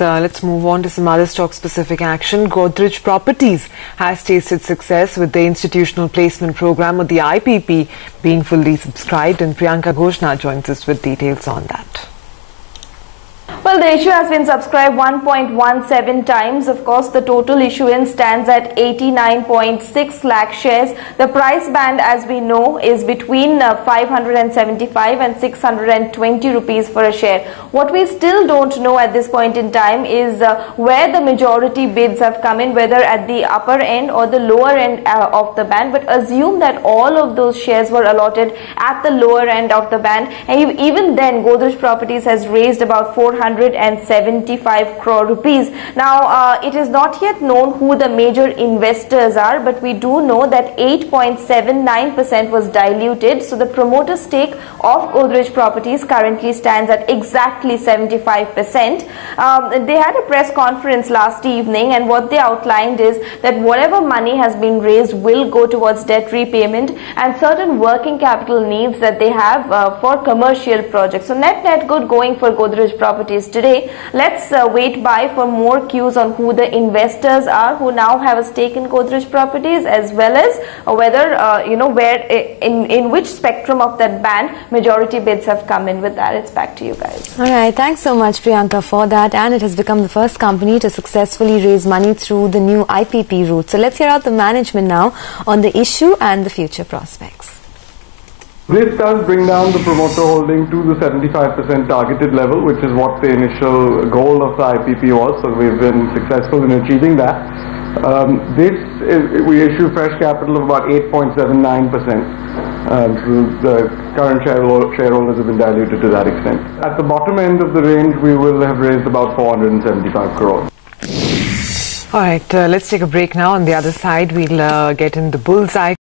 Let's move on to some other stock-specific action. Godrej Properties has tasted success with the institutional placement program, or the IPP, being fully subscribed, and Priyanka Ghosh now joins us with details on that. Well, the issue has been subscribed 1.17 times. Of course, the total issuance stands at 89.6 lakh shares. The price band, as we know, is between 575 and 620 rupees for a share. What we still don't know at this point in time is where the majority bids have come in, whether at the upper end or the lower end of the band. But assume that all of those shares were allotted at the lower end of the band. And even then, Godrej Properties has raised about 475 crore rupees. Now, it is not yet known who the major investors are, but we do know that 8.79% was diluted. So the promoter stake of Godrej Properties currently stands at exactly 75%. They had a press conference last evening, and what they outlined is that whatever money has been raised will go towards debt repayment and certain working capital needs that they have for commercial projects. So net good going for Godrej Properties today. Let's wait by for more cues on who the investors are who now have a stake in Godrej Properties, as well as whether where in which spectrum of that band majority bids have come in. With that, it's back to you guys. All right, thanks so much, Priyanka, for that. And it has become the first company to successfully raise money through the new IPP route. So let's hear out the management now on the issue and the future prospects. This does bring down the promoter holding to the 75% targeted level, which is what the initial goal of the IPP was. So we've been successful in achieving that. We issue fresh capital of about 8.79%. The current shareholders have been diluted to that extent. At the bottom end of the range, we will have raised about 475 crores. All right, let's take a break now. On the other side, we'll get in the bullseye.